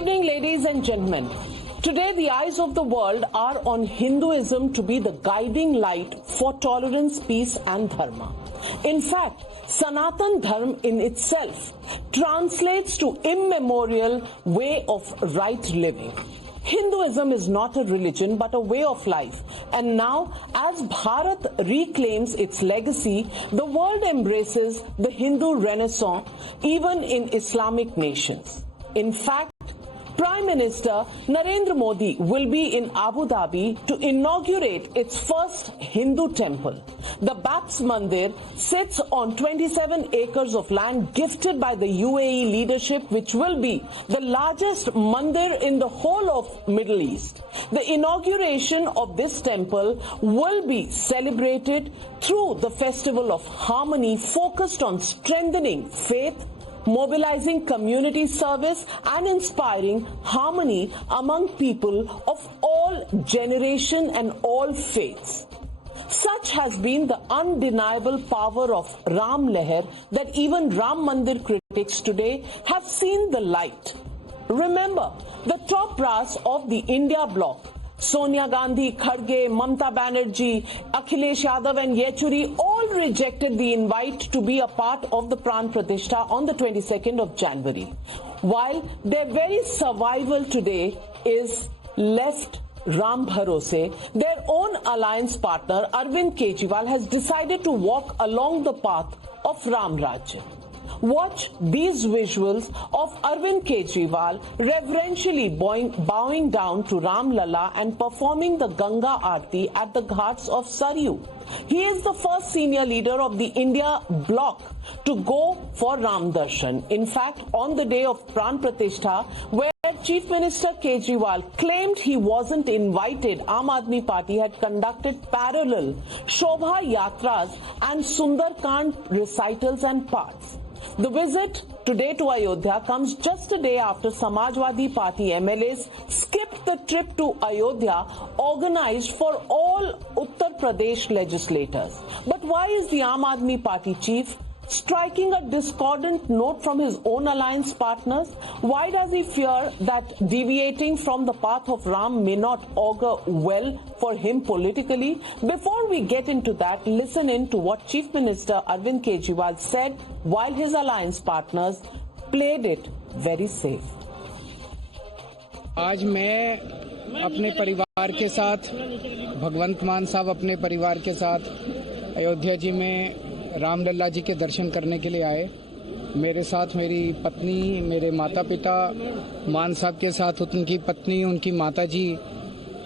evening, ladies and gentlemen. Today, the eyes of the world are on Hinduism to be the guiding light for tolerance, peace and dharma. In fact, Sanatan Dharma in itself translates to immemorial way of right living. Hinduism is not a religion but a way of life. And now, as Bharat reclaims its legacy, the world embraces the Hindu Renaissance even in Islamic nations. In fact, Prime Minister Narendra Modi will be in Abu Dhabi to inaugurate its first Hindu temple. The Bapts Mandir sits on 27 acres of land gifted by the UAE leadership, which will be the largest mandir in the whole of Middle East. The inauguration of this temple will be celebrated through the Festival of Harmony, focused on strengthening faith, mobilizing community service and inspiring harmony among people of all generations and all faiths. Such has been the undeniable power of Ram Leher that even Ram Mandir critics today have seen the light. Remember, the top brass of the India bloc, Sonia Gandhi, Kharge, Mamta Banerjee, Akhilesh Yadav and Yechuri all rejected the invite to be a part of the Pran Pratishtha on the 22nd of January. While their very survival today is left Ram Bharose, their own alliance partner Arvind Kejriwal has decided to walk along the path of Ram Rajya. Watch these visuals of Arvind Kejriwal reverentially bowing down to Ram Lalla and performing the Ganga Aarti at the ghats of Saryu. He is the first senior leader of the India bloc to go for Ram Darshan. In fact, on the day of Pran Pratishtha, where Chief Minister Kejriwal claimed he wasn't invited, Aam Aadmi Party had conducted parallel Shobha Yatras and Sundarkand recitals and parts. The visit today to Ayodhya comes just a day after Samajwadi Party MLAs skipped the trip to Ayodhya organized for all Uttar Pradesh legislators. But why is the Aam Aadmi Party chief striking a discordant note from his own alliance partners? Why does he fear that deviating from the path of Ram may not augur well for him politically? Before we get into that, listen in to what Chief Minister Arvind Kejriwal said while his alliance partners played it very safe. आज मैं अपने परिवार के साथ, भगवंत मान साहब अपने परिवार के साथ अयोध्या जी में रामलला जी के दर्शन करने के लिए आए। मेरे साथ मेरी पत्नी, मेरे माता पिता, मान साहब के साथ उनकी पत्नी, उनकी माता जी,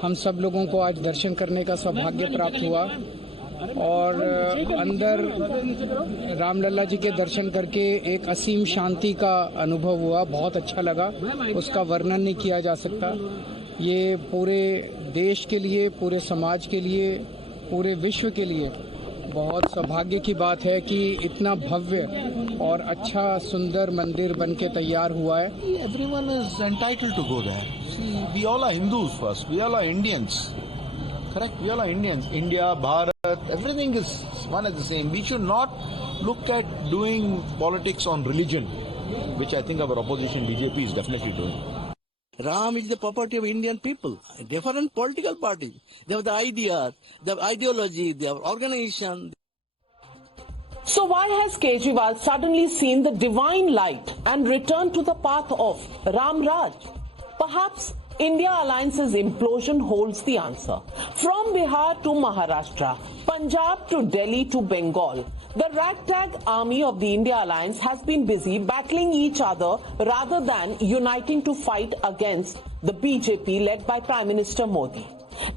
हम सब लोगों को आज दर्शन करने का सौभाग्य प्राप्त हुआ और अंदर रामलला जी के दर्शन करके एक असीम शांति का अनुभव हुआ। बहुत अच्छा लगा, उसका वर्णन नहीं किया जा सकता। ये पूरे देश के लिए, पूरे समाज के लिए, पूरे विश्व के लिए बहुत सौभाग्य की बात है कि इतना भव्य और अच्छा सुंदर मंदिर बनके तैयार हुआ है। Everyone is entitled to go there. See, we all are Hindus first. We all are Indians. Correct? We all are Indians. India, Bharat, everything is one and the same. We should not look at doing politics on religion, which I think our opposition BJP is definitely doing. Ram is the property of Indian people. Different political parties. They have the ideas, they have ideology, they have organization. So why has Kejriwal suddenly seen the divine light and returned to the path of Ram Raj? Perhaps India Alliance's implosion holds the answer. From Bihar to Maharashtra, Punjab to Delhi to Bengal, the ragtag army of the India Alliance has been busy battling each other rather than uniting to fight against the BJP led by Prime Minister Modi.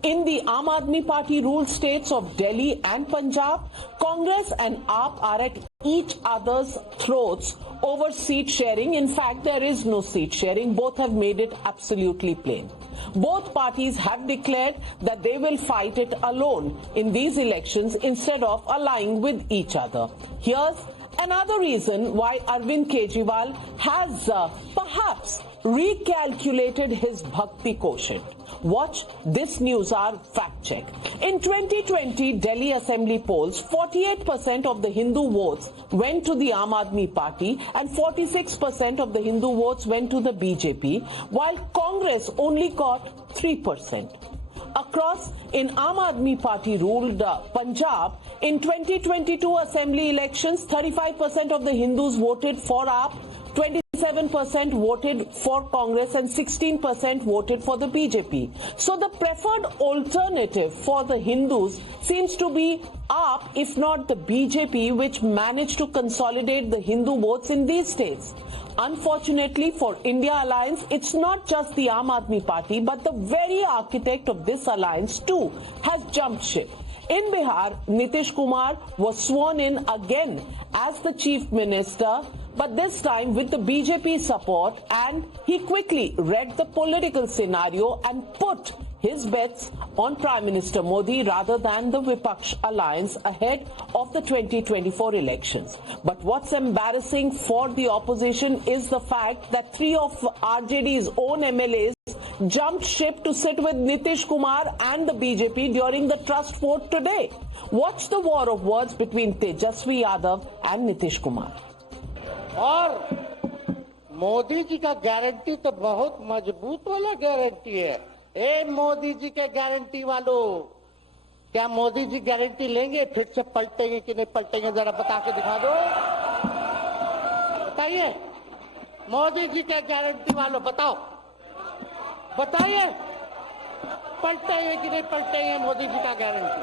In the Aam Aadmi Party ruled states of Delhi and Punjab, Congress and AAP are at each other's throats over seat sharing. In fact, there is no seat sharing. Both have made it absolutely plain. Both parties have declared that they will fight it alone in these elections instead of allying with each other. Here's another reason why Arvind Kejriwal has perhaps recalculated his Bhakti quotient. Watch this News Hour fact check. In 2020 Delhi Assembly polls, 48% of the Hindu votes went to the Aam Aadmi Party and 46% of the Hindu votes went to the BJP, while Congress only got 3%. Across in Aam Aadmi Party ruled Punjab, in 2022 assembly elections, 35% of the Hindus voted for AAP, 27% voted for Congress and 16% voted for the BJP. So the preferred alternative for the Hindus seems to be AAP, if not the BJP, which managed to consolidate the Hindu votes in these states. Unfortunately for India Alliance, it's not just the Aam Aadmi Party, but the very architect of this alliance too has jumped ship. In Bihar, Nitish Kumar was sworn in again as the chief minister, but this time with the BJP support, and he quickly read the political scenario and put his bets on Prime Minister Modi rather than the Vipaksh alliance ahead of the 2024 elections. But what's embarrassing for the opposition is the fact that 3 of RJD's own MLAs jumped ship to sit with Nitish Kumar and the BJP during the trust vote today. Watch the war of words between Tejasvi Yadav and Nitish Kumar. और मोदी जी का guarantee तो बहुत मजबूत वाला guarantee है। ए मोदी जी के guarantee वालों, क्या मोदी जी गारंटी लेंगे? फिर से पलटेंगे कि नहीं पलटेंगे, जरा बता के दिखा दो। बताइए, मोदी जी के गारंटी वालों बताओ, बताइए पलटेंगे कि नहीं पलटेंगे मोदी जी का गारंटी।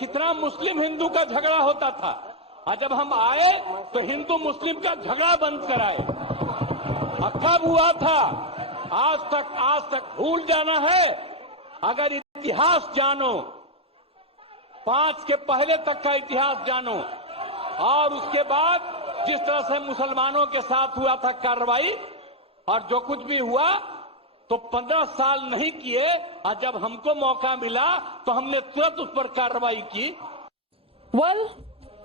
कितना मुस्लिम हिंदू का झगड़ा होता था, और जब हम आए तो हिंदू मुस्लिम का झगड़ा बंद कराए। कब हुआ था? आज तक भूल जाना है। अगर इतिहास जानो, 5 के पहले तक का इतिहास जानो, और उसके बाद जिस तरह से मुसलमानों के साथ हुआ था कार्रवाई, और जो कुछ भी हुआ, तो 15 साल नहीं किए, और जब हमको मौका मिला तो हमने तुरंत उस पर कार्रवाई की। Well,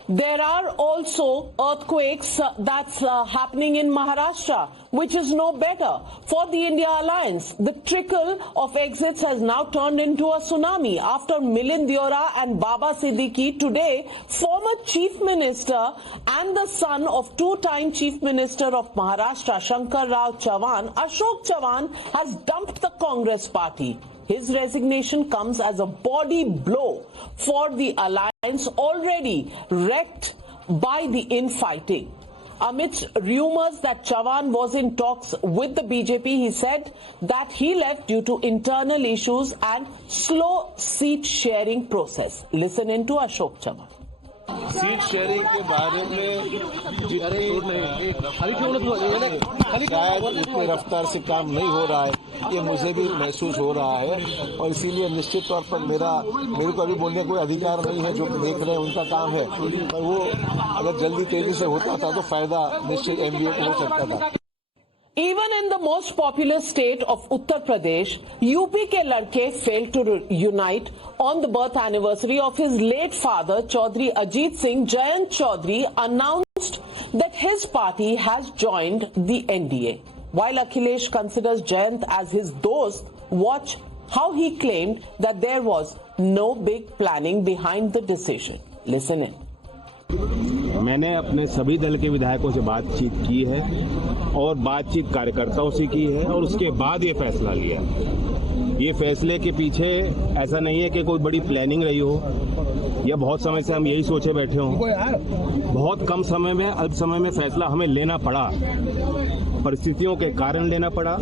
there are also earthquakes that's happening in Maharashtra, which is no better for the India Alliance. The trickle of exits has now turned into a tsunami after Milind Deora and Baba Siddiqui. Today, former Chief Minister and the son of two-time Chief Minister of Maharashtra, Shankar Rao Chavan, Ashok Chavan, has dumped the Congress party. His resignation comes as a body blow for the alliance already wrecked by the infighting. Amidst rumors that Chavan was in talks with the BJP, he said that he left due to internal issues and slow seat sharing process. Listen in to Ashok Chavan. Seat sharing के बारे में शायद इतनी रफ्तार से काम नहीं हो रहा है, ये मुझे भी महसूस हो रहा है, और इसीलिए निश्चित तौर पर मेरे को अभी बोलने का कोई अधिकार नहीं है। जो देख रहे हैं उनका काम है, पर वो अगर जल्दी तेजी से होता था तो फायदा निश्चित एमबीए को हो सकता था। Even in the most populous state of Uttar Pradesh, UP ke ladke failed to unite on the birth anniversary of his late father, Chaudhry Ajit Singh. Jayant Chaudhry announced that his party has joined the NDA. While Akhilesh considers Jayant as his dost, watch how he claimed that there was no big planning behind the decision. Listen in. मैंने अपने सभी दल के विधायकों से बातचीत की है और बातचीत कार्यकर्ताओं से की है, और उसके बाद ये फैसला लिया। ये फैसले के पीछे ऐसा नहीं है कि कोई बड़ी प्लानिंग रही हो, या बहुत समय से हम यही सोचे बैठे हों। बहुत कम समय में, अल्प समय में फैसला हमें लेना पड़ा, परिस्थितियों के कारण लेना पड़ा,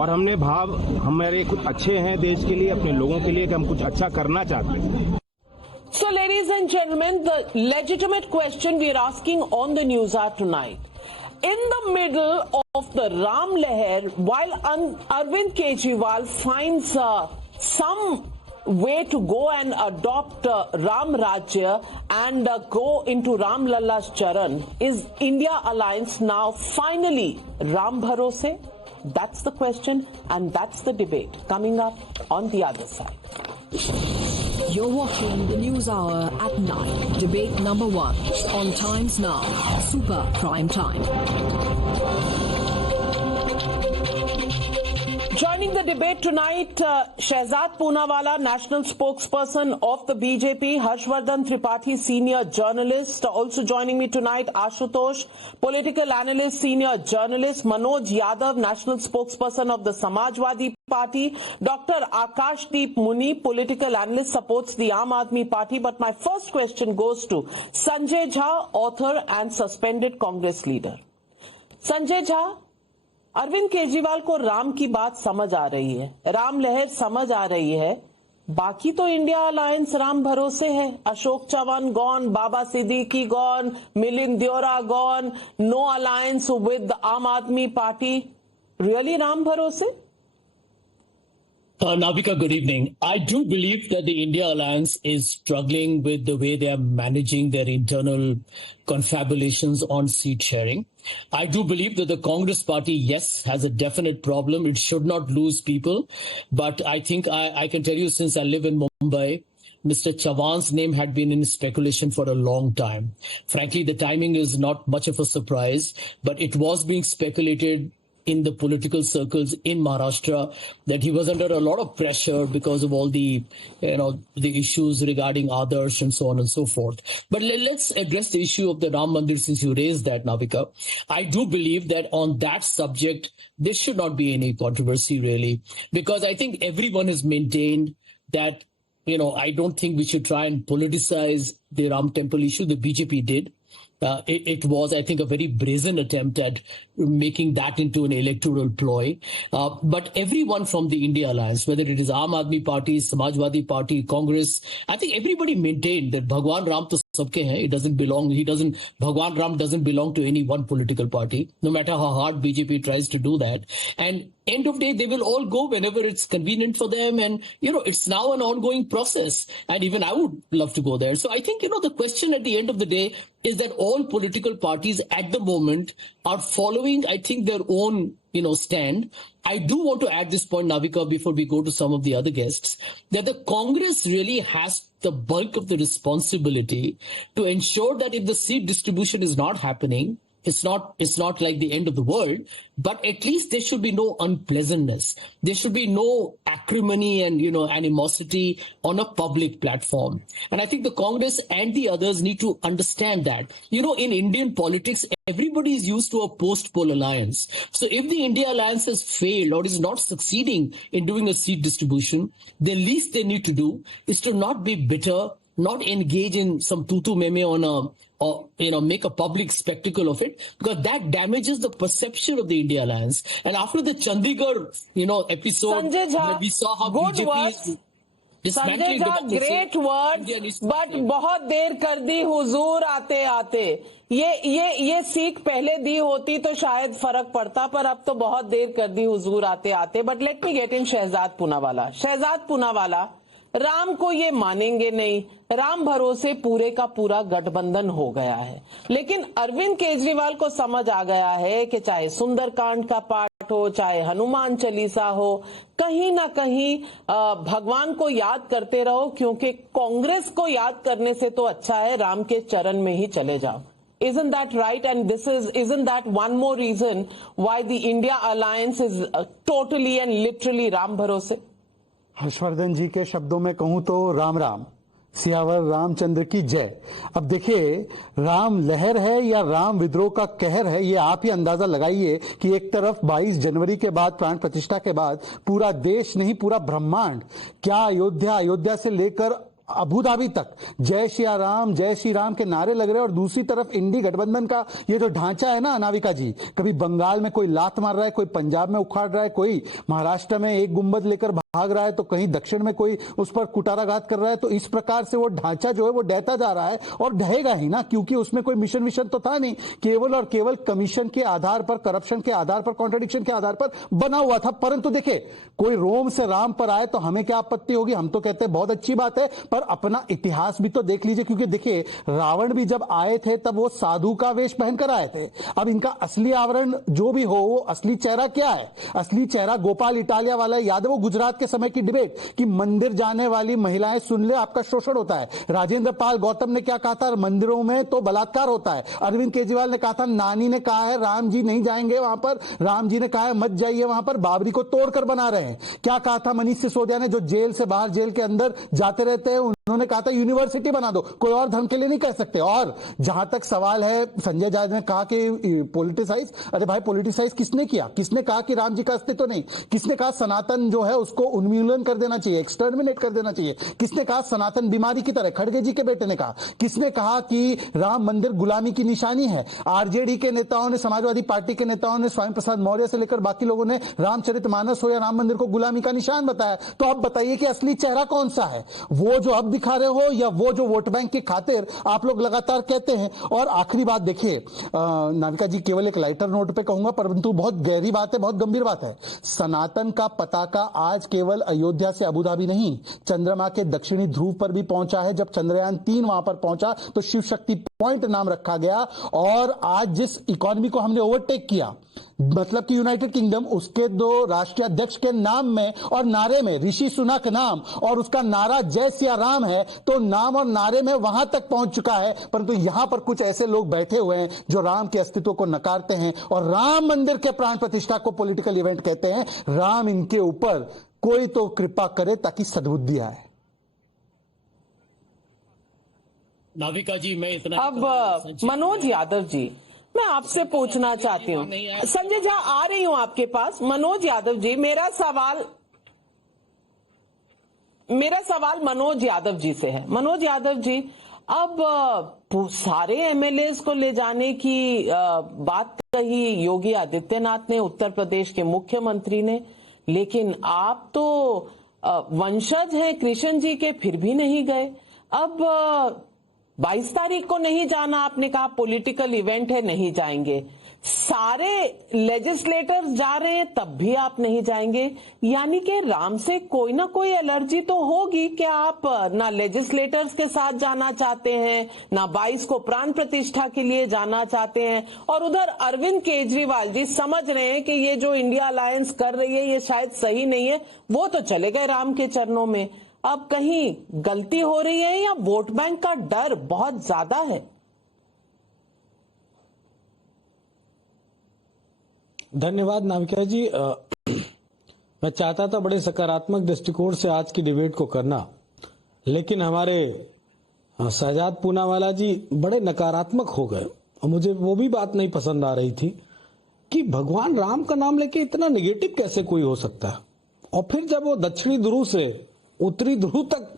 और हमने भाव हमारे कुछ अच्छे हैं देश के लिए, अपने लोगों के लिए, कि हम कुछ अच्छा करना चाहते हैं। So, ladies and gentlemen, the legitimate question we are asking on the news hour tonight. In the middle of the Ram Leher, while Arvind Kejriwal finds some way to go and adopt Ram Rajya and go into Ram Lalla's Charan, is India Alliance now finally Ram Bharose? That's the question, and that's the debate coming up on the other side. You're watching the News Hour at 9. Debate number 1 on Times Now. Super Prime Time. Joining the debate tonight, Shehzad Poonawala, national spokesperson of the BJP, Harshvardhan Tripathi, senior journalist. Also joining me tonight, Ashutosh, political analyst, senior journalist, Manoj Yadav, national spokesperson of the Samajwadi Party, Dr. Akashdeep Muni, political analyst, supports the Aam Aadmi Party. But my first question goes to Sanjay Jha, author and suspended Congress leader. Sanjay Jha, Arvind Kejriwal को राम की बात समझ आ रही है, राम लहर समझ आ रही है, बाकी तो इंडिया अलायंस राम भरोसे है. Ashok Chavan gone, Baba Siddique gone, Milind Deora gone, no alliance with Aam Aadmi party. Really Ram भरोसे? Navika, good evening. I do believe that the India Alliance is struggling with the way they are managing their internal confabulations on seat sharing. I do believe that the Congress party, yes, has a definite problem. It should not lose people. But I think I can tell you, since I live in Mumbai, Mr. Chauhan's name had been in speculation for a long time. Frankly, the timing is not much of a surprise, but it was being speculated in the political circles in Maharashtra that he was under a lot of pressure because of all the, the issues regarding Adarsh and so on and so forth. But let's address the issue of the Ram Mandir since you raised that, Navika. I do believe that on that subject, there should not be any controversy really, because I think everyone has maintained that, I don't think we should try and politicize the Ram Temple issue. The BJP did. It was, I think, a very brazen attempt at making that into an electoral ploy. But everyone from the India Alliance, whether it is Aam Aadmi Party, Samajwadi Party, Congress, I think everybody maintained that Bhagwan Ram to sabke hai. Bhagwan Ram doesn't belong to any one political party, no matter how hard BJP tries to do that. And end of day, they will all go whenever it's convenient for them. And, it's now an ongoing process. And even I would love to go there. So I think, the question at the end of the day is that all political parties at the moment are following, I think, their own, stand. I do want to add this point, Navika, before we go to some of the other guests, that the Congress really has the bulk of the responsibility to ensure that if the seat distribution is not happening, it's not like the end of the world, but at least there should be no unpleasantness. There should be no acrimony and, animosity on a public platform. And I think the Congress and the others need to understand that. In Indian politics, everybody is used to a post-poll alliance. So if the India Alliance has failed or is not succeeding in doing a seat distribution, the least they need to do is to not be bitter, not engage in some tutu meme on make a public spectacle of it, because that damages the perception of the India Alliance. And after the Chandigarh, episode, Sanjay Jha, we saw how good BJP is Sanjay Jha, great words, but बहुत देर कर दी हुजूर आते आते. ये सीख पहले दी होती तो शायद फर्क पड़ता, पर अब तो बहुत देर कर दी हुजूर आते आते. But let me get in Shehzad Poonawalla. Shehzad Poonawalla, Ram को ये मानेंगे नहीं, राम भरोसे पूरे का पूरा गठबंधन हो गया है. लेकिन अरविंद केजरीवाल को समझ आ गया है कि चाहे सुंदरकांड का पाठ हो, चाहे हनुमान चालीसा हो, कहीं ना कहीं भगवान को याद करते रहो, क्योंकि कांग्रेस को याद करने से तो अच्छा है राम के चरण में ही चले जाओ. Isn't that right? And isn't that one more reason why the India Alliance is totally and literally Ram भरोसे? हर्षवर्धन जी के शब्दों में कहूं तो राम राम, सियावर रामचंद्र की जय. अब देखिए, राम लहर है या राम विद्रोह का कहर है, ये आप ही अंदाजा लगाइए कि एक तरफ 22 जनवरी के बाद, प्राण प्रतिष्ठा के बाद, पूरा देश नहीं पूरा ब्रह्मांड, क्या अयोध्या से लेकर अबुधाबी तक जय श्री राम के नारे लग रहे हैं. और दूसरी तरफ इंडी गठबंधन का ये जो ढांचा है ना अनाविका जी, कभी बंगाल में कोई लात मार रहा है, कोई पंजाब में उखाड़ रहा है, कोई महाराष्ट्र में एक गुंबद लेकर भाग रहा है, तो कहीं दक्षिण में कोई उस पर कुटाराघात कर रहा है. तो इस प्रकार से वो ढांचा जो है वो ढहता जा रहा है और ढहेगा ही ना, क्योंकि उसमें कोई मिशन तो था नहीं, केवल और केवल कमीशन के आधार पर, करप्शन के आधार पर, कॉन्ट्रडिक्शन के आधार पर बना हुआ था. परंतु देखिए, कोई रोम से राम पर आए तो हमें क्या आपत्ति होगी? हम तो कहते हैं बहुत अच्छी बात है, पर अपना इतिहास भी तो देख लीजिए, क्योंकि देखिए, रावण भी जब आए थे तब वो साधु का वेश पहनकर आए थे. अब इनका असली आवरण जो भी हो, वो असली चेहरा क्या है? असली चेहरा गोपाल इटालिया वाला है, याद है वो गुजरात के समय की डिबेट कि मंदिर जाने वाली महिलाएं सुन ले आपका शोषण होता है। राजेंद्र पाल गौतम ने क्या कहा था, मंदिरों में तो बलात्कार होता है। अरविंद केजरीवाल ने कहा था, नानी ने कहा है राम जी नहीं जाएंगे वहां पर, राम जी ने कहा है मत जाइए वहां पर, बाबरी को तोड़कर बना रहे हैं। क्या कहा था मनीष सिसोदिया ने, जो जेल से बाहर जेल के अंदर जाते रहते हैं, उन्होंने कहा था यूनिवर्सिटी बना दो, कोई और धर्म के लिए नहीं कर सकते। और जहां तक सवाल है, संजय जायसवाल ने कहा कि पॉलिटिसाइज, अरे भाई पॉलिटिसाइज किसने किया? किसने कहा कि राम जी का अस्तित्व नहीं? किसने कहा सनातन जो है उसको उन्मूलन कर देना चाहिए, एक्सटर्मिनेट कर देना चाहिए? किसने कहा सनातन बीमारी की तरह? खड़गे जी के बेटे ने कहा। किसने कहा कि राम मंदिर गुलामी की निशानी है? आरजेडी के नेताओं ने, समाजवादी पार्टी के नेताओं ने, स्वामी प्रसाद मौर्य से लेकर बाकी लोगों ने रामचरितमानस हो या राम मंदिर को गुलामी का निशान बताया। तो अब बताइए कि असली चेहरा कौन सा है, वो जो अब दिखा रहे हो या वो जो वोट बैंक की खातिर आप लोग लगातार कहते हैं? और आखिरी बात देखिए नाविका जी, केवल एक लाइटर नोट पे कहूंगा, परंतु बहुत गहरी बात है, बहुत गंभीर बात है। सनातन का पताका आज केवल अयोध्या से अबुधाबी नहीं, चंद्रमा के दक्षिणी ध्रुव पर भी पहुंचा है। जब चंद्रयान 3 वहां पर पहुंचा तो शिव शक्ति पॉइंट नाम रखा गया। और आज जिस इकोनॉमी को हमने ओवरटेक किया, मतलब कि यूनाइटेड किंगडम, उसके 2 राष्ट्रीय अध्यक्ष के नाम में और नारे में ऋषि सुनक नाम और उसका नारा जय सिया राम है, तो नाम और नारे में वहां तक पहुंच चुका है। परंतु यहां पर कुछ ऐसे लोग बैठे हुए हैं जो राम के अस्तित्व को नकारते हैं और राम मंदिर के प्राण प्रतिष्ठा को पॉलिटिकल इवेंट कहते हैं। राम इनके ऊपर कोई तो कृपा करे ताकि सद्बुद्धि आए। नाविका जी, मैं इतना अब मनोज यादव जी, मैं आपसे पूछना चाहती हूँ, संजय झा आ रही हूँ आपके पास। मनोज यादव जी, मेरा सवाल मनोज यादव जी से है। मनोज यादव जी, अब सारे एमएलएस को ले जाने की बात कही योगी आदित्यनाथ ने, उत्तर प्रदेश के मुख्यमंत्री ने, लेकिन आप तो वंशज हैं कृष्ण जी के, फिर भी नहीं गए। अब 22 तारीख को नहीं जाना, आपने कहा पॉलिटिकल इवेंट है, नहीं जाएंगे। सारे लेजिस्लेटर्स जा रहे हैं तब भी आप नहीं जाएंगे, यानी कि राम से कोई ना कोई एलर्जी तो होगी। क्या आप ना लेजिस्लेटर्स के साथ जाना चाहते हैं, ना 22 को प्राण प्रतिष्ठा के लिए जाना चाहते हैं? और उधर अरविंद केजरीवाल जी समझ रहे हैं कि ये जो इंडिया अलायंस कर रही है ये शायद सही नहीं है, वो तो चले गए राम के चरणों में। अब कहीं गलती हो रही है या वोट बैंक का डर बहुत ज्यादा है? धन्यवाद नाविका जी। मैं चाहता था बड़े सकारात्मक दृष्टिकोण से आज की डिबेट को करना, लेकिन हमारे शहजाद पूनावाला जी बड़े नकारात्मक हो गए और मुझे वो भी बात नहीं पसंद आ रही थी कि भगवान राम का नाम लेके इतना नेगेटिव कैसे कोई हो सकता है। और फिर जब वो दक्षिणी ध्रुव से उत्तरी ध्रुव तक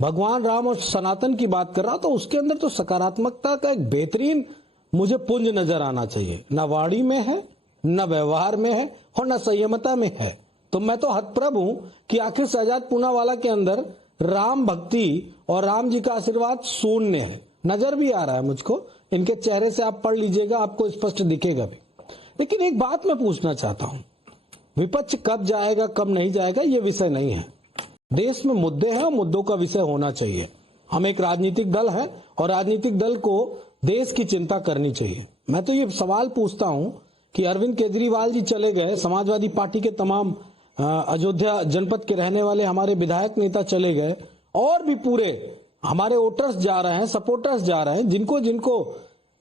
भगवान राम और सनातन की बात कर रहा, तो उसके अंदर तो सकारात्मकता का एक बेहतरीन मुझे पुंज नजर आना चाहिए। न वाणी में है, न व्यवहार में है और न संयमता में है। तो मैं तो हतप्रभ हूं कि आखिर शहजाद पूनावाला के अंदर राम भक्ति और राम जी का आशीर्वाद शून्य है। नजर भी आ रहा है मुझको, इनके चेहरे से आप पढ़ लीजिएगा, आपको स्पष्ट दिखेगा भी। लेकिन एक बात मैं पूछना चाहता हूं, विपक्ष कब जाएगा कब नहीं जाएगा ये विषय नहीं है। देश में मुद्दे हैं और मुद्दों का विषय होना चाहिए। हम एक राजनीतिक दल है और राजनीतिक दल को देश की चिंता करनी चाहिए। मैं तो ये सवाल पूछता हूं कि अरविंद केजरीवाल जी चले गए, समाजवादी पार्टी के तमाम अयोध्या जनपद के रहने वाले हमारे विधायक नेता चले गए, और भी पूरे हमारे वोटर्स जा रहे हैं, सपोर्टर्स जा रहे हैं। जिनको जिनको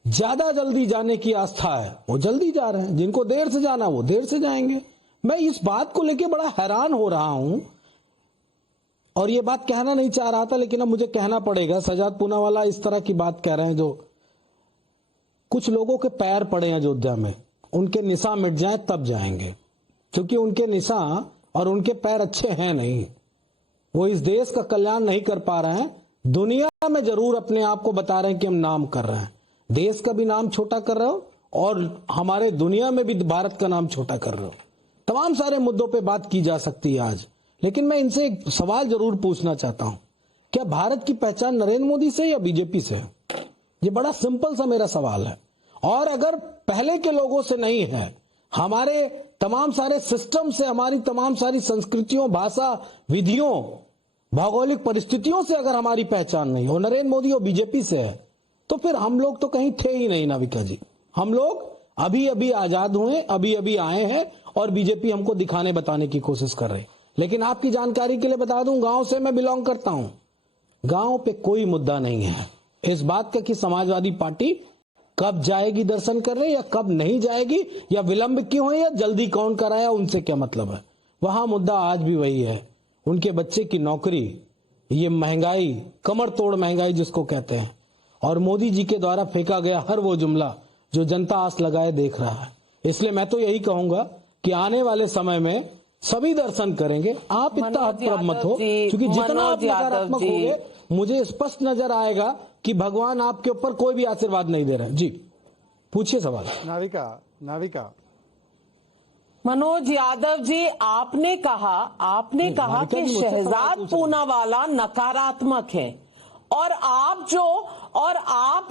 ज्यादा जल्दी जाने की आस्था है वो जल्दी जा रहे हैं, जिनको देर से जाना वो देर से जाएंगे। मैं इस बात को लेकर बड़ा हैरान हो रहा हूं और ये बात कहना नहीं चाह रहा था, लेकिन अब मुझे कहना पड़ेगा। शहजाद पूनावाला इस तरह की बात कह रहे हैं, जो कुछ लोगों के पैर पड़े हैं अयोध्या में, उनके निशान मिट जाए तब जाएंगे, क्योंकि उनके निशान और उनके पैर अच्छे हैं नहीं। वो इस देश का कल्याण नहीं कर पा रहे हैं। दुनिया में जरूर अपने आप को बता रहे हैं कि हम नाम कर रहे हैं, देश का भी नाम छोटा कर रहे हो और हमारे दुनिया में भी भारत का नाम छोटा कर रहे हो। तमाम सारे मुद्दों पे बात की जा सकती है आज, लेकिन मैं इनसे एक सवाल जरूर पूछना चाहता हूं, क्या भारत की पहचान नरेंद्र मोदी से या बीजेपी से है? ये बड़ा सिंपल सा मेरा सवाल है। और अगर पहले के लोगों से नहीं है, हमारे तमाम सारे सिस्टम से, हमारी तमाम सारी संस्कृतियों, भाषा, विधियों, भौगोलिक परिस्थितियों से अगर हमारी पहचान नहीं हो, नरेंद्र मोदी और बीजेपी से है, तो फिर हम लोग तो कहीं थे ही नहीं नाविका जी। हम लोग अभी अभी आजाद हुए, अभी अभी आए हैं और बीजेपी हमको दिखाने बताने की कोशिश कर रही। लेकिन आपकी जानकारी के लिए बता दूं, गांव से मैं बिलोंग करता हूं। गांव पे कोई मुद्दा नहीं है इस बात का कि समाजवादी पार्टी कब जाएगी दर्शन करने या कब नहीं जाएगी, या विलंब क्यों है या जल्दी कौन कराया, उनसे क्या मतलब है। वहां मुद्दा आज भी वही है, उनके बच्चे की नौकरी, ये महंगाई, कमर तोड़ महंगाई जिसको कहते हैं, और मोदी जी के द्वारा फेंका गया हर वो जुमला जो जनता आस लगाए देख रहा है। इसलिए मैं तो यही कहूंगा कि आने वाले समय में सभी दर्शन करेंगे। आप इतना हतप्रभ मत हो, क्योंकि जितना आप नकारात्मक होंगे मुझे स्पष्ट नजर आएगा कि भगवान आपके ऊपर कोई भी आशीर्वाद नहीं दे रहे। जी पूछिए सवाल। नाविका मनोज यादव जी, आपने कहा कि शहजाद पूनावाला नकारात्मक है, और आप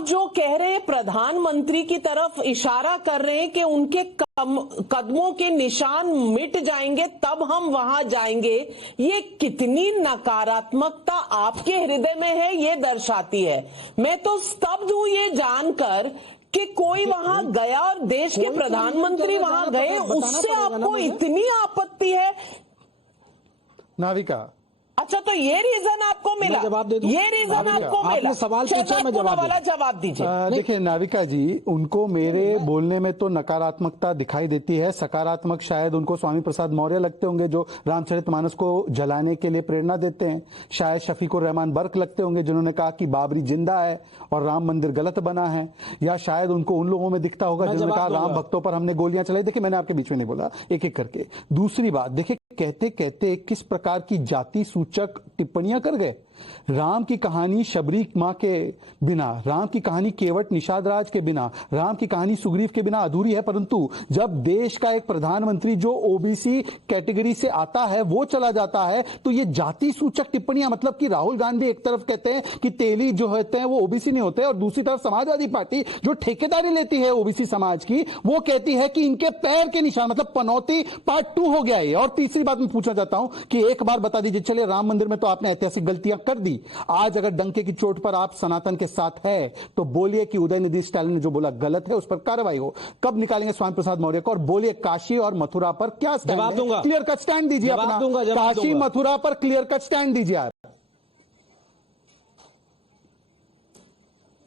जो कह रहे हैं, प्रधानमंत्री की तरफ इशारा कर रहे हैं कि उनके कदमों के निशान मिट जाएंगे तब हम वहां जाएंगे। ये कितनी नकारात्मकता आपके हृदय में है ये दर्शाती है। मैं तो स्तब्ध हूं ये जानकर कि कोई वहां गया और देश के प्रधानमंत्री वहां गए, उससे आपको इतनी आपत्ति है। नाविका, अच्छा, तो ये रीजन आपको मिला, जवाब दे दूं? ये रीजन आपको मिला। सवाल पूछा, मैं जवाब दीजिए। देखिए नाविका जी, उनको मेरे बोलने में तो नकारात्मकता दिखाई देती है। सकारात्मक शायद उनको स्वामी प्रसाद मौर्य लगते होंगे, जो रामचरितमानस को जलाने के लिए प्रेरणा देते हैं। शायद शफीकुर रहमान बर्क लगते होंगे, जिन्होंने कहा कि बाबरी जिंदा है और राम मंदिर गलत बना है। या शायद उनको उन लोगों में दिखता होगा जिन्होंने कहा राम भक्तों पर हमने गोलियां चलाई। देखिए, मैंने आपके बीच में नहीं बोला, एक एक करके। दूसरी बात, देखिए कहते कहते किस प्रकार की जाति सूचक टिप्पणियां कर गए। राम की कहानी शबरी मां के बिना, राम की कहानी केवट निषाद राज के बिना, राम की कहानी सुग्रीव के बिना अधूरी है। परंतु जब देश का एक प्रधानमंत्री जो ओबीसी कैटेगरी से आता है वो चला जाता है, तो ये जाति सूचक टिप्पणियां, मतलब कि राहुल गांधी एक तरफ कहते हैं कि तेली जो होते हैं वो ओबीसी नहीं होते, और दूसरी तरफ समाजवादी पार्टी जो ठेकेदारी लेती है ओबीसी समाज की, वो कहती है कि इनके पैर के निशान, मतलब पनौती पार्ट 2 हो गया है। और तीसरी बात मैं पूछना चाहता हूं कि एक बार बता दीजिए, चलिए राम मंदिर में तो आपने ऐतिहासिक गलतियां कर दी, आज अगर डंके की चोट पर आप सनातन के साथ है तो बोलिए कि उदयनिधि स्टालिन ने जो बोला गलत है, उस पर कार्रवाई हो। कब निकालेंगे स्वामी प्रसाद मौर्य को, और बोलिए काशी और मथुरा पर क्या स्टैंड है? क्लियर कट स्टैंड दीजिए अपना। काशी मथुरा पर क्लियर कट स्टैंड दीजिए आप।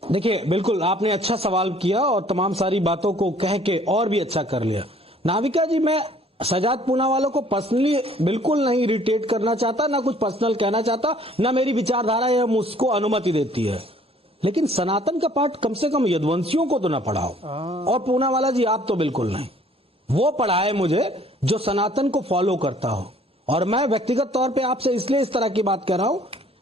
देखिए, बिल्कुल आपने अच्छा सवाल किया और तमाम सारी बातों को कह के और भी अच्छा कर लिया। नाविका जी, मैं शहजाद पूनावाला को पर्सनली बिल्कुल नहीं इरिटेट करना चाहता, ना कुछ पर्सनल कहना चाहता, ना मेरी विचारधारा या मुझको अनुमति देती है। लेकिन सनातन का पाठ कम से कम यदुवंशियों को तो ना पढ़ाओ, और पूनावाला जी आप तो बिल्कुल नहीं। वो पढ़ाए मुझे जो सनातन को फॉलो करता हो। और मैं व्यक्तिगत तौर पे आपसे इसलिए इस तरह की बात कर रहा हूं,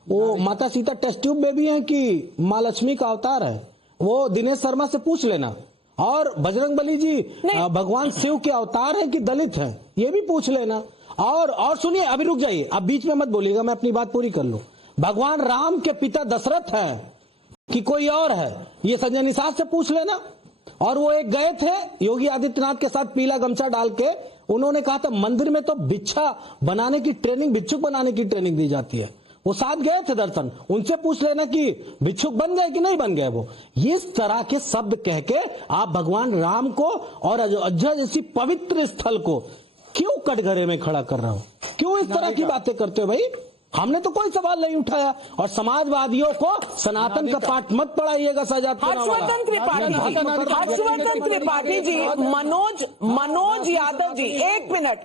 वो माता सीता टेस्ट ट्यूब बेबी है कि माँ लक्ष्मी का अवतार है, वो दिनेश शर्मा से पूछ लेना। और बजरंगबली जी भगवान शिव के अवतार है कि दलित है, ये भी पूछ लेना। और सुनिए, अभी रुक जाइए, अब बीच में मत बोलिएगा, मैं अपनी बात पूरी कर लूं। भगवान राम के पिता दशरथ है कि कोई और है, ये संजय निषाद से पूछ लेना। और वो एक गए थे योगी आदित्यनाथ के साथ पीला गमछा डाल के, उन्होंने कहा था मंदिर में तो भिक्षुक बनाने की ट्रेनिंग दी जाती है। वो साथ गए थे दर्शन, उनसे पूछ लेना कि भिक्षुक बन गए कि नहीं बन गए। वो इस तरह के शब्द कह के आप भगवान राम को और अयोध्या जैसी पवित्र स्थल को क्यों कटघरे में खड़ा कर रहे हो? क्यों इस तरह की बातें करते हो भाई? हमने तो कोई सवाल नहीं उठाया। और समाजवादियों को सनातन का पाठ मत पढ़ाइएगा। हर्षवर्धन त्रिपाठी जी, मनोज यादव जी, एक मिनट,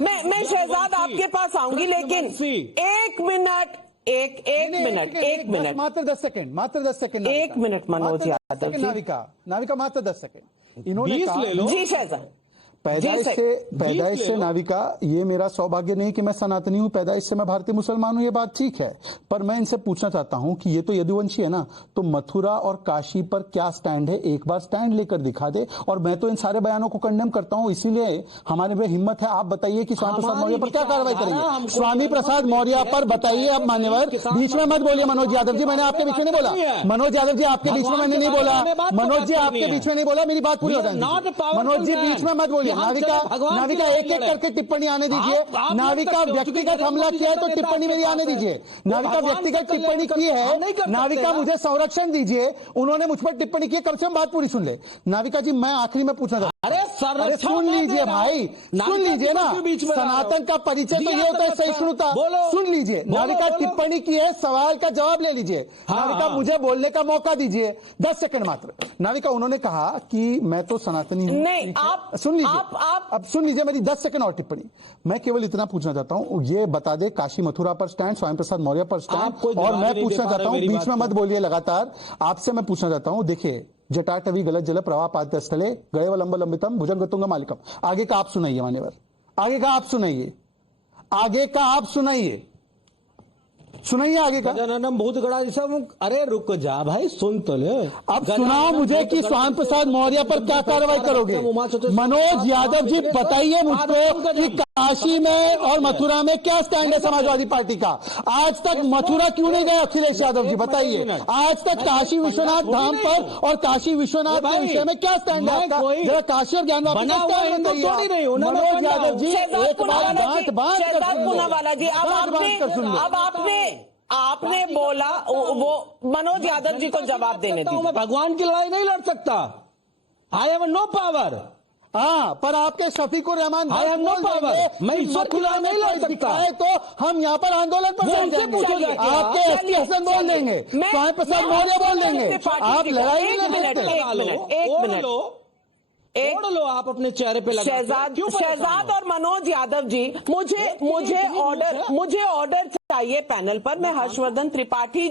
मैं शहजाद आपके पास आऊंगी, लेकिन एक मिनट, मात्र 10 सेकंड, एक मिनट मनोज यादव जी। नाविका मात्र 10 सेकंड इन्होंने कहा। जी शहजाद, पैदाइश से नाविका, ये मेरा सौभाग्य नहीं कि मैं सनातनी हूं, पैदाइश से मैं भारतीय मुसलमान हूं, ये बात ठीक है। पर मैं इनसे पूछना चाहता हूं कि ये तो यदुवंशी है ना, तो मथुरा और काशी पर क्या स्टैंड है? एक बार स्टैंड लेकर दिखा दे। और मैं तो इन सारे बयानों को कंडेम करता हूं, इसीलिए हमारे में हिम्मत है। आप बताइए कि स्वामी प्रसाद मौर्य पर क्या कार्रवाई करेंगे? स्वामी प्रसाद मौर्य पर बताइए। अब मान्यवर, बीच में मत बोलिए मनोज यादव जी, मैंने आपके बीच में नहीं बोला। मनोज यादव जी, आपके बीच में मैंने नहीं बोला। मनोज जी, आपके बीच में नहीं बोला, मेरी बात पूरी हो जाए। मनोज जी, बीच में मत बोलिए। नाविका एक एक करके टिप्पणी आने दीजिए। नाविका व्यक्तिगत हमला किया है तो टिप्पणी मेरी आने दीजिए। नाविका व्यक्तिगत टिप्पणी की है, नाविका मुझे संरक्षण दीजिए। उन्होंने मुझ पर टिप्पणी की, कम से कम बात पूरी सुन ले। नाविका जी, मैं आखिरी में पूछना अरे सुन लीजिए भाई, सुन लीजिए ना, सनातन का परिचय तो ये होता है सहिष्णुता। सुन लीजिए, नाविका टिप्पणी की है, सवाल का जवाब ले लीजिए। नाविका मुझे बोलने का मौका दीजिए, 10 सेकंड मात्र। नाविका, उन्होंने कहा कि मैं तो सनातनी हूं। नहीं, आप सुन लीजिए, अब सुन लीजिए मेरी 10 सेकंड और टिप्पणी। मैं केवल इतना पूछना चाहता हूं, ये बता दे काशी मथुरा पर स्टैंड, स्वामी प्रसाद मौर्य पर स्टैंड, और मैं पूछना चाहता हूं, बीच में मत बोलिए लगातार, आपसे मैं पूछना चाहता हूं, देखिए जटाटवी गलत जल प्रवाह पाद्य स्थले गए लंब लंबितम भुजंग तुंग मालिकम। आगे का आप सुनाइए मान्यवर, आगे का आप सुनाइए, आगे का आप सुनाइए, सुनाइए आगे का। गजाननम भूतगणा जी सब। अरे रुक जा भाई, सुन तो ले। अब सुनाओ मुझे कि स्वामी प्रसाद मौर्य पर क्या कार्रवाई करोगे। मनोज यादव जी बताइए मुझको कि काशी में और मथुरा में क्या स्टैंड है समाजवादी पार्टी का। आज तक मथुरा क्यों नहीं गए अखिलेश यादव जी, बताइए। आज तक काशी विश्वनाथ धाम पर और काशी विश्वनाथ के विषय में क्या स्टैंड है आपका, जरा काशी और ज्ञान मनोज यादव जी एक बात पूनावाला जी, अब आपने बोला, वो मनोज यादव जी को जवाब देने दीजिए। मैं भगवान की लड़ाई नहीं लड़ सकता, आई हैव नो पावर। हाँ, पर आपके Shafiqur Rahman I have no power, मैं ईश्वर की लड़ाई नहीं लड़ सकता है, तो हम यहाँ पर आंदोलन पर जाएंगे। आपके एसटी हसन बोल देंगे, स्वामी प्रसाद मौर्य बोल देंगे, आप लड़ाई नहीं लड़ सकते। एक लो आप अपने चेहरे पे शहजाद और मनोज यादव जी, मुझे ऑर्डर चाहिए पैनल पर। मैं हर्षवर्धन त्रिपाठी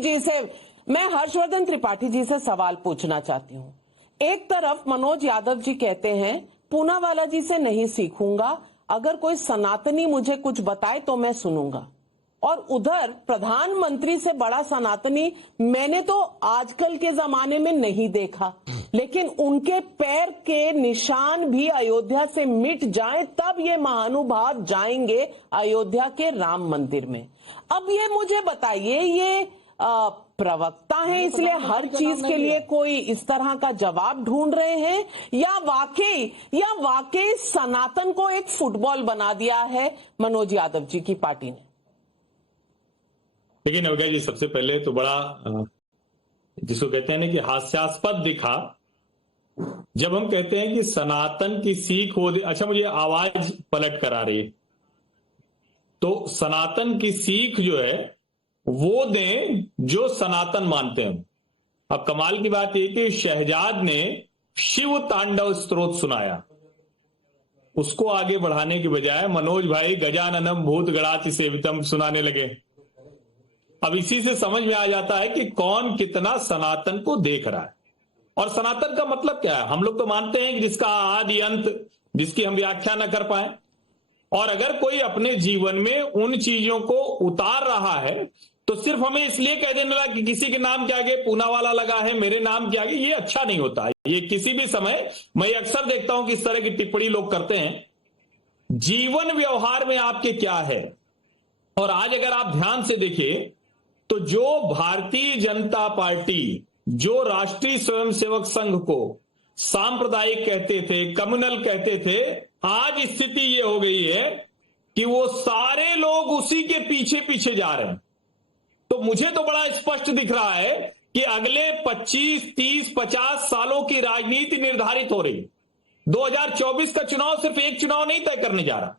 जी से सवाल पूछना चाहती हूँ। एक तरफ मनोज यादव जी कहते हैं पूनावाला जी से नहीं सीखूंगा, अगर कोई सनातनी मुझे कुछ बताए तो मैं सुनूंगा, और उधर प्रधानमंत्री से बड़ा सनातनी मैंने तो आजकल के जमाने में नहीं देखा, लेकिन उनके पैर के निशान भी अयोध्या से मिट जाएं तब ये महानुभाव जाएंगे अयोध्या के राम मंदिर में। अब ये मुझे बताइए, ये प्रवक्ता हैं इसलिए हर चीज के लिए कोई इस तरह का जवाब ढूंढ रहे हैं, या वाकई सनातन को एक फुटबॉल बना दिया है मनोज यादव जी की पार्टी ने। देखिए नवग्या जी, सबसे पहले तो बड़ा जिसको कहते हैं ना कि हास्यास्पद दिखा जब हम कहते हैं कि सनातन की सीख हो। अच्छा, मुझे आवाज पलट कर आ रही है, तो सनातन की सीख जो है वो दें जो सनातन मानते हैं। अब कमाल की बात यह कि शहजाद ने शिव तांडव स्तोत्र सुनाया, उसको आगे बढ़ाने की बजाय मनोज भाई गजाननम भूत गणाति सेवितम सुनाने लगे। अब इसी से समझ में आ जाता है कि कौन कितना सनातन को देख रहा है। और सनातन का मतलब क्या है? हम लोग तो मानते हैं कि जिसका आदि अंत, जिसकी हम व्याख्या न कर पाए, और अगर कोई अपने जीवन में उन चीजों को उतार रहा है तो सिर्फ हमें इसलिए कह देने लगा कि किसी के नाम के आगे पूनावाला लगा है, मेरे नाम के आगे, ये अच्छा नहीं होता। ये किसी भी समय मैं अक्सर देखता हूं कि इस तरह की टिप्पणी लोग करते हैं। जीवन व्यवहार में आपके क्या है? और आज अगर आप ध्यान से देखिए तो जो भारतीय जनता पार्टी, जो राष्ट्रीय स्वयंसेवक संघ को सांप्रदायिक कहते थे, कम्युनल कहते थे, आज स्थिति ये हो गई है कि वो सारे लोग उसी के पीछे पीछे जा रहे हैं। तो मुझे तो बड़ा स्पष्ट दिख रहा है कि अगले 25, 30, 50 सालों की राजनीति निर्धारित हो रही। 2024 का चुनाव सिर्फ एक चुनाव नहीं तय करने जा रहा।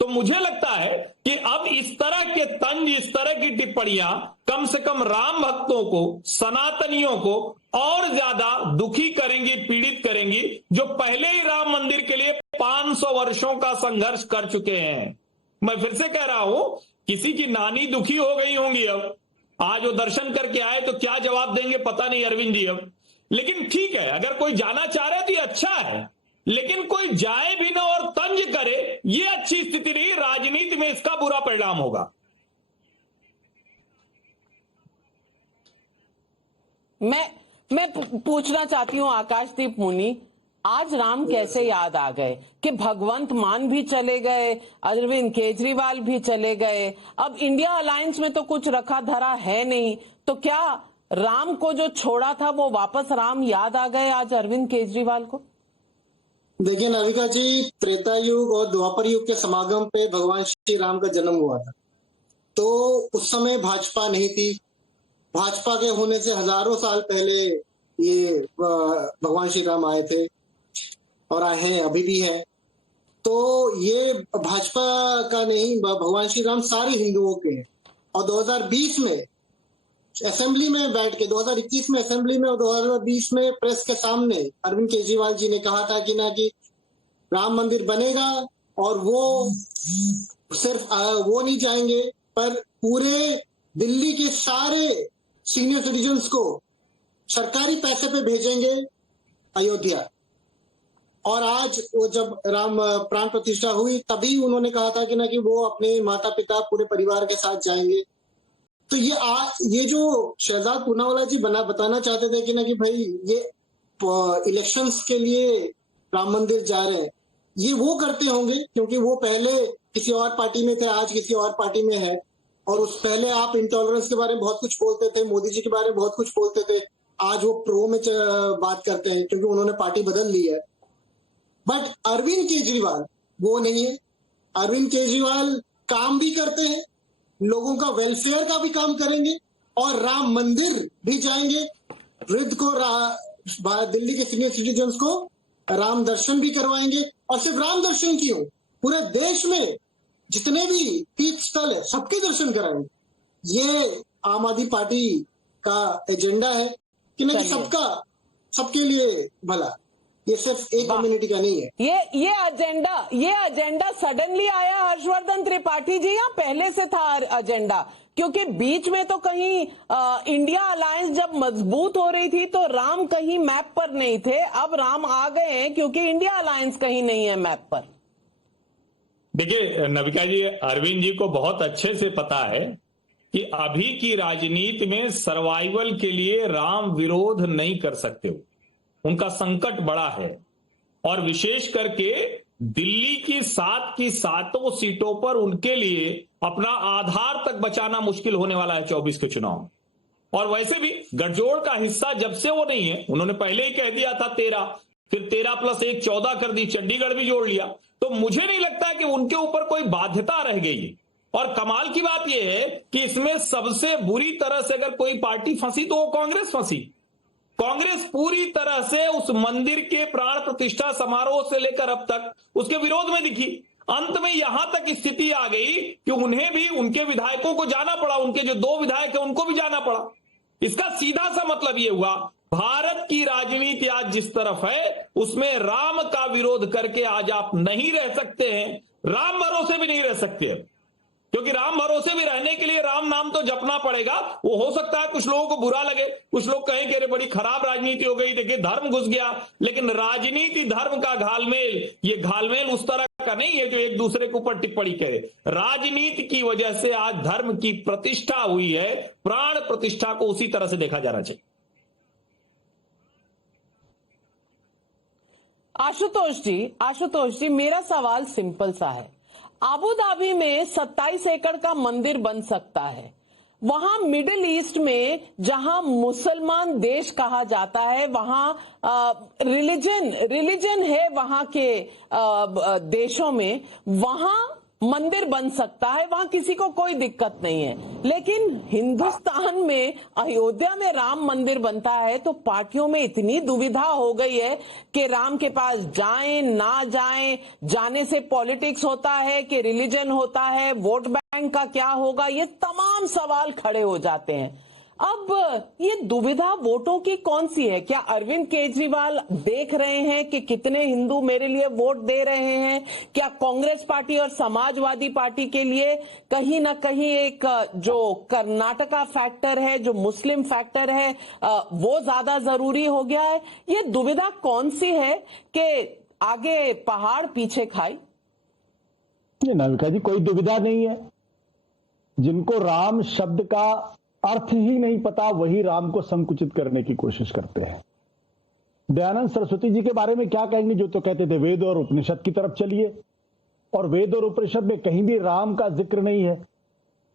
तो मुझे लगता है कि अब इस तरह के तंज, इस तरह की टिप्पणियां कम से कम राम भक्तों को, सनातनियों को और ज्यादा दुखी करेंगी, पीड़ित करेंगी, जो पहले ही राम मंदिर के लिए 500 वर्षों का संघर्ष कर चुके हैं। मैं फिर से कह रहा हूं, किसी की नानी दुखी हो गई होंगी, अब आज वो दर्शन करके आए तो क्या जवाब देंगे पता नहीं अरविंद जी अब। लेकिन ठीक है, अगर कोई जाना चाह रहा है तो ये अच्छा है, लेकिन कोई जाए भी ना और तंज करे, ये अच्छी स्थिति नहीं। राजनीति में इसका बुरा परिणाम होगा। मैं पूछना चाहती हूं आकाशदीप मुनि, आज राम कैसे याद आ गए कि भगवंत मान भी चले गए, अरविंद केजरीवाल भी चले गए, अब इंडिया अलायंस में तो कुछ रखा धरा है नहीं, तो क्या राम को जो छोड़ा था वो वापस राम याद आ गए आज अरविंद केजरीवाल को? देखिए नाविका जी, त्रेता युग और द्वापर युग के समागम पे भगवान श्री राम का जन्म हुआ था, तो उस समय भाजपा नहीं थी। भाजपा के होने से हजारों साल पहले ये भगवान श्री राम आए थे। और हैं, अभी भी है। तो ये भाजपा का नहीं, भगवान श्री राम सारे हिंदुओं के हैं। और 2020 में असेंबली में बैठ के, 2021 में असेंबली में और 2020 में प्रेस के सामने अरविंद केजरीवाल जी ने कहा था कि राम मंदिर बनेगा, और वो सिर्फ वो नहीं जाएंगे, पर पूरे दिल्ली के सारे सीनियर सिटीजन्स को सरकारी पैसे पे भेजेंगे अयोध्या। और आज वो जब राम प्राण प्रतिष्ठा हुई, तभी उन्होंने कहा था कि वो अपने माता पिता पूरे परिवार के साथ जाएंगे। तो ये जो शहजाद पूनावाला जी बताना चाहते थे कि भाई ये इलेक्शंस के लिए राम मंदिर जा रहे हैं, ये वो करते होंगे क्योंकि वो पहले किसी और पार्टी में थे, आज किसी और पार्टी में है। और उस पहले आप इंटॉलरेंस के बारे में बहुत कुछ बोलते थे, मोदी जी के बारे में बहुत कुछ बोलते थे, आज वो प्रो में बात करते हैं क्योंकि उन्होंने पार्टी बदल ली है। बट अरविंद केजरीवाल वो नहीं है। अरविंद केजरीवाल काम भी करते हैं, लोगों का वेलफेयर का भी काम करेंगे, और राम मंदिर भी जाएंगे, वृद्ध को दिल्ली के सीनियर सिटीजन्स को राम दर्शन भी करवाएंगे। और सिर्फ राम दर्शन क्यों, पूरे देश में जितने भी तीर्थ स्थल है सबके दर्शन कराएंगे। ये आम आदमी पार्टी का एजेंडा है कि नहीं, सबके लिए भला, ये सिर्फ एक कम्युनिटी का नहीं है। ये एजेंडा सडनली आया हर्षवर्धन त्रिपाठी जी, या पहले से था एजेंडा? क्योंकि बीच में तो कहीं इंडिया अलायंस जब मजबूत हो रही थी तो राम कहीं मैप पर नहीं थे, अब राम आ गए हैं क्योंकि इंडिया अलायंस कहीं नहीं है मैप पर। देखिए नविका जी, अरविंद जी को बहुत अच्छे से पता है कि अभी की राजनीति में सर्वाइवल के लिए राम विरोध नहीं कर सकते हो, उनका संकट बड़ा है। और विशेष करके दिल्ली की 7 की 7 सीटों पर उनके लिए अपना आधार तक बचाना मुश्किल होने वाला है 24 के चुनाव। और वैसे भी गठजोड़ का हिस्सा जब से वो नहीं है, उन्होंने पहले ही कह दिया था 13, फिर 13 + 1 14 कर दी, चंडीगढ़ भी जोड़ लिया। तो मुझे नहीं लगता कि उनके ऊपर कोई बाध्यता रह गई। और कमाल की बात यह है कि इसमें सबसे बुरी तरह से अगर कोई पार्टी फंसी तो वो कांग्रेस फंसी। कांग्रेस पूरी तरह से उस मंदिर के प्राण प्रतिष्ठा समारोह से लेकर अब तक उसके विरोध में दिखी। अंत में यहां तक स्थिति आ गई कि उन्हें भी उनके विधायकों को जाना पड़ा, उनके जो 2 विधायक हैं उनको भी जाना पड़ा। इसका सीधा सा मतलब यह हुआ, भारत की राजनीति आज जिस तरफ है उसमें राम का विरोध करके आज आप नहीं रह सकते हैं, राम भरोसे भी नहीं रह सकते। क्योंकि राम भरोसे भी रहने के लिए राम नाम तो जपना पड़ेगा। वो हो सकता है कुछ लोगों को बुरा लगे, कुछ लोग कहें कि अरे बड़ी खराब राजनीति हो गई, देखिए धर्म घुस गया। लेकिन राजनीति धर्म का घालमेल, ये घालमेल उस तरह का नहीं है जो एक दूसरे के ऊपर टिप्पणी करे। राजनीति की वजह से आज धर्म की प्रतिष्ठा हुई है, प्राण प्रतिष्ठा को उसी तरह से देखा जाना चाहिए। आशुतोष जी, मेरा सवाल सिंपल सा है। अबू धाबी में 27 एकड़ का मंदिर बन सकता है, वहां मिडिल ईस्ट में जहां मुसलमान देश कहा जाता है, वहां रिलीजन है, वहां के देशों में वहां मंदिर बन सकता है, वहां किसी को कोई दिक्कत नहीं है। लेकिन हिंदुस्तान में अयोध्या में राम मंदिर बनता है तो पार्टियों में इतनी दुविधा हो गई है कि राम के पास जाएं ना जाएं, जाने से पॉलिटिक्स होता है कि रिलीजन होता है, वोट बैंक का क्या होगा, ये तमाम सवाल खड़े हो जाते हैं। अब ये दुविधा वोटों की कौन सी है? क्या अरविंद केजरीवाल देख रहे हैं कि कितने हिंदू मेरे लिए वोट दे रहे हैं? क्या कांग्रेस पार्टी और समाजवादी पार्टी के लिए कहीं ना कहीं एक जो कर्नाटका फैक्टर है, जो मुस्लिम फैक्टर है, वो ज्यादा जरूरी हो गया है? ये दुविधा कौन सी है कि आगे पहाड़ पीछे खाई? नाविका जी, कोई दुविधा नहीं है। जिनको राम शब्द का अर्थ ही नहीं पता वही राम को संकुचित करने की कोशिश करते हैं। दयानंद सरस्वती जी के बारे में क्या कहेंगे, जो तो कहते थे वेद और उपनिषद की तरफ चलिए, और वेद और उपनिषद में कहीं भी राम का जिक्र नहीं है।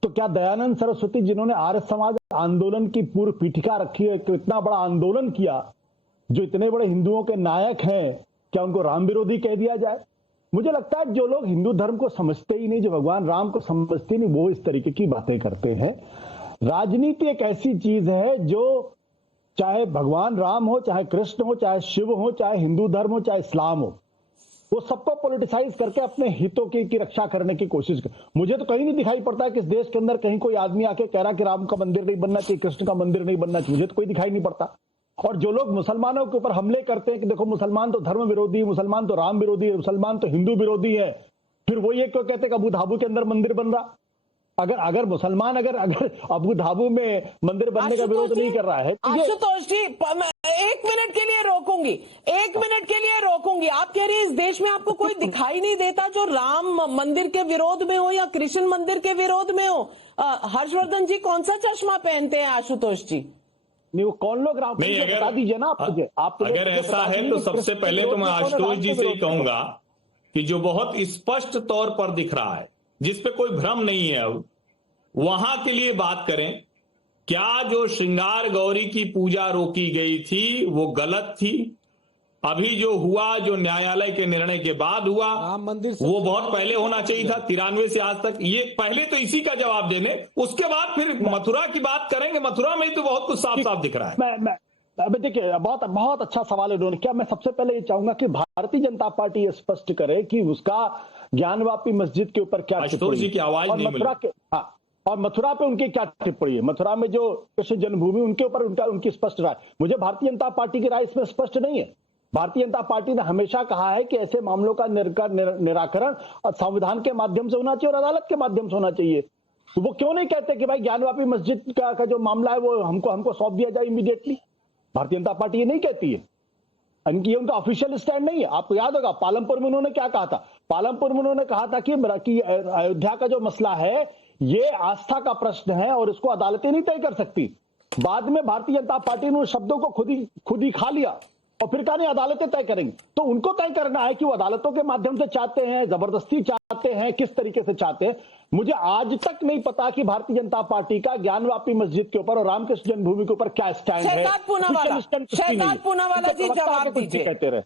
तो क्या दयानंद सरस्वती जिन्होंने आर्य समाज आंदोलन की पूर्व पीठिका रखी है, तो इतना बड़ा आंदोलन किया, जो इतने बड़े हिंदुओं के नायक हैं, क्या उनको राम विरोधी कह दिया जाए? मुझे लगता है जो लोग हिंदू धर्म को समझते ही नहीं, जो भगवान राम को समझते नहीं, वो इस तरीके की बातें करते हैं। राजनीति एक ऐसी चीज है जो चाहे भगवान राम हो, चाहे कृष्ण हो, चाहे शिव हो, चाहे हिंदू धर्म हो, चाहे इस्लाम हो, वो सबको पॉलिटिसाइज करके अपने हितों की रक्षा करने की कोशिश कर। मुझे तो कहीं नहीं दिखाई पड़ता है कि इस देश के अंदर कहीं कोई आदमी आके कह रहा कि राम का मंदिर नहीं बनना चाहिए, कृष्ण का मंदिर नहीं बनना चाहिए। मुझे तो कोई दिखाई नहीं पड़ता। और जो लोग मुसलमानों के ऊपर हमले करते हैं कि देखो मुसलमान तो धर्म विरोधी, मुसलमान तो राम विरोधी है, मुसलमान तो हिंदू विरोधी है, फिर वो ये क्यों कहते हैं कि अबू धाबू के अंदर मंदिर बन रहा? अगर मुसलमान अगर अबू धाबू में मंदिर बनने का विरोध नहीं कर रहा है तो ये आशुतोष जी, मैं 1 मिनट के लिए रोकूंगी, 1 मिनट के लिए रोकूंगी। आप कह रही हैं इस देश में आपको कोई दिखाई नहीं देता जो राम मंदिर के विरोध में हो या कृष्ण मंदिर के विरोध में हो। हर्षवर्धन जी कौन सा चश्मा पहनते हैं आशुतोष जी? नहीं, वो कौन लोग राम नहीं, बता दीजिए ना आप मुझे। आप अगर ऐसा है तो सबसे पहले तो मैं आशुतोष जी से ही कहूंगा कि जो बहुत स्पष्ट तौर पर दिख रहा है, जिस पे कोई भ्रम नहीं है, अब वहां के लिए बात करें। क्या जो श्रृंगार गौरी की पूजा रोकी गई थी वो गलत थी? अभी जो हुआ, जो न्यायालय के निर्णय के बाद हुआ, राम मंदिर वो बहुत पहले होना चाहिए था, 93 से आज तक। ये पहले तो इसी का जवाब देने, उसके बाद फिर मथुरा की बात करेंगे। मथुरा में तो बहुत कुछ साफ साफ दिख रहा है। मैं देखिए, बहुत अच्छा सवाल है उन्होंने। क्या मैं सबसे पहले ये चाहूंगा कि भारतीय जनता पार्टी ये स्पष्ट करे कि उसका ज्ञानवापी मस्जिद के ऊपर क्या आशुतोष जी की आवाज नहीं मिली। और मथुरा पे उनकी क्या टिप्पणी है, मथुरा में जो कृष्ण जन्मभूमि उनके ऊपर उनकी स्पष्ट राय। मुझे भारतीय जनता पार्टी की राय इसमें स्पष्ट नहीं है। भारतीय जनता पार्टी ने हमेशा कहा है कि ऐसे मामलों का निराकरण संविधान के माध्यम से होना चाहिए और अदालत के माध्यम से होना चाहिए। तो वो क्यों नहीं कहते कि भाई ज्ञानवापी मस्जिद का जो मामला है वो हमको सौंप दिया जाए इमीडिएटली? भारतीय जनता पार्टी ये नहीं कहती है, ये उनका ऑफिशियल स्टैंड नहीं है। आपको याद होगा पालमपुर में उन्होंने क्या कहा था? पालमपुर में उन्होंने कहा था कि अयोध्या का जो मसला है ये आस्था का प्रश्न है और इसको अदालतें नहीं तय कर सकती। बाद में भारतीय जनता पार्टी ने उन शब्दों को खुद ही खा लिया और फिर कहा नहीं अदालतें तय करेंगी। तो उनको तय करना है कि वो अदालतों के माध्यम से चाहते हैं, जबरदस्ती चाहते हैं, किस तरीके से चाहते हैं। मुझे आज तक नहीं पता कि भारतीय जनता पार्टी का ज्ञानवापी मस्जिद के ऊपर और रामकृष्ण जन्मभूमि के ऊपर क्या स्टैंड है। शहजाद पूनावाला जी जवाब दीजिए। कहते रहे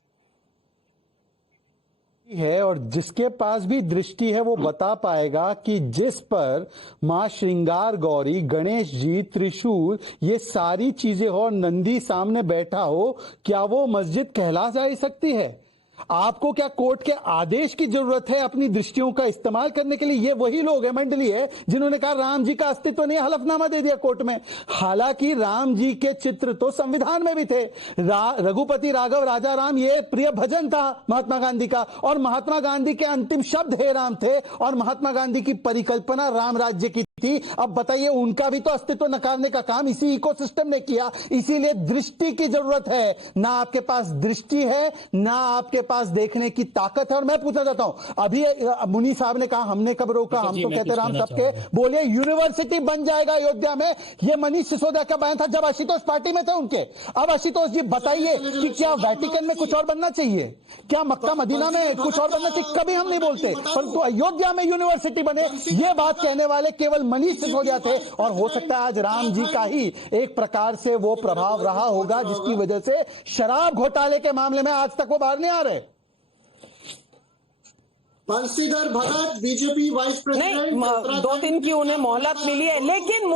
है और जिसके पास भी दृष्टि है वो बता पाएगा कि जिस पर मां श्रृंगार गौरी, गणेश जी, त्रिशूल, ये सारी चीजें हो और नंदी सामने बैठा हो, क्या वो मस्जिद कहला जा सकती है? आपको क्या कोर्ट के आदेश की जरूरत है अपनी दृष्टियों का इस्तेमाल करने के लिए? ये वही लोग है, मंडली है, जिन्होंने कहा राम जी का अस्तित्व नहीं, हलफनामा दे दिया कोर्ट में। हालांकि राम जी के चित्र तो संविधान में भी थे। रघुपति राघव राजा राम ये प्रिय भजन था महात्मा गांधी का, और महात्मा गांधी के अंतिम शब्द हे राम थे, और महात्मा गांधी की परिकल्पना राम राज्य की थी। अब बताइए, उनका भी तो अस्तित्व नकारने का काम इसी इकोसिस्टम ने किया। इसीलिए दृष्टि की जरूरत है। ना आपके पास दृष्टि है, ना आपके पास देखने की ताकत है। और मैं पूछना चाहता हूं, अभी मुनि साहब ने कहा हमने कब रोका, हम तो कहते राम सबके। बोलिए यूनिवर्सिटी बन जाएगा अयोध्या में, ये मनीष सिसोदिया का बयान था जब आशुतोष पार्टी में थे उनके। अब आशुतोष जी बताइए कि क्या वेटिकन में कुछ और बनना चाहिए, क्या मक्का मदीना में कुछ और बनना चाहिए? कभी हम नहीं बोलते, परंतु अयोध्या में यूनिवर्सिटी बने, ये बात कहने वाले केवल मनीष सिसोदिया थे। और हो सकता है आज राम जी का ही एक प्रकार से वो प्रभाव रहा होगा जिसकी वजह से शराब घोटाले के मामले में आज तक वो बाहर नहीं आ रहे। Banshidhar Bhagat, BJP vice president. नहीं, 2 दिन की उन्हें मोहलत मिली है, लेकिन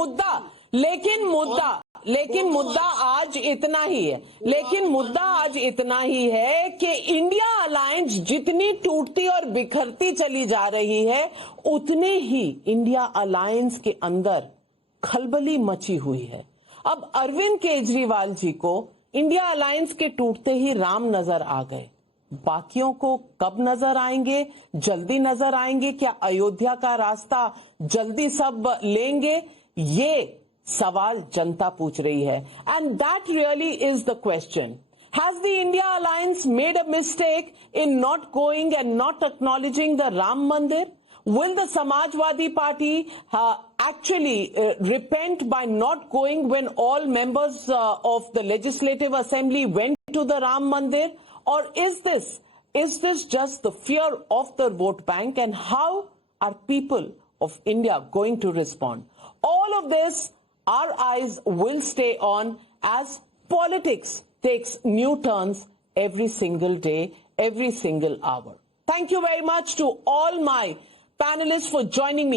मुद्दा आज इतना ही है। लेकिन मुद्दा आज इतना ही है कि इंडिया अलायंस जितनी टूटती और बिखरती चली जा रही है, उतने ही इंडिया अलायंस के अंदर खलबली मची हुई है। अब अरविंद केजरीवाल जी को इंडिया अलायंस के टूटते ही राम नजर आ गए। बाकियों को कब नजर आएंगे? जल्दी नजर आएंगे क्या? अयोध्या का रास्ता जल्दी सब लेंगे? ये सवाल जनता पूछ रही है। And that really is the question. Has the India alliance made a mistake in not going and not acknowledging the Ram मंदिर? Will the Samajwadi Party actually repent by not going when all members of the Legislative Assembly went to the Ram Mandir? Or is this just the fear of the vote bank? And how are people of India going to respond? All of this, our eyes will stay on as politics takes new turns every single day, every single hour. Thank you very much to all my panelists for joining me.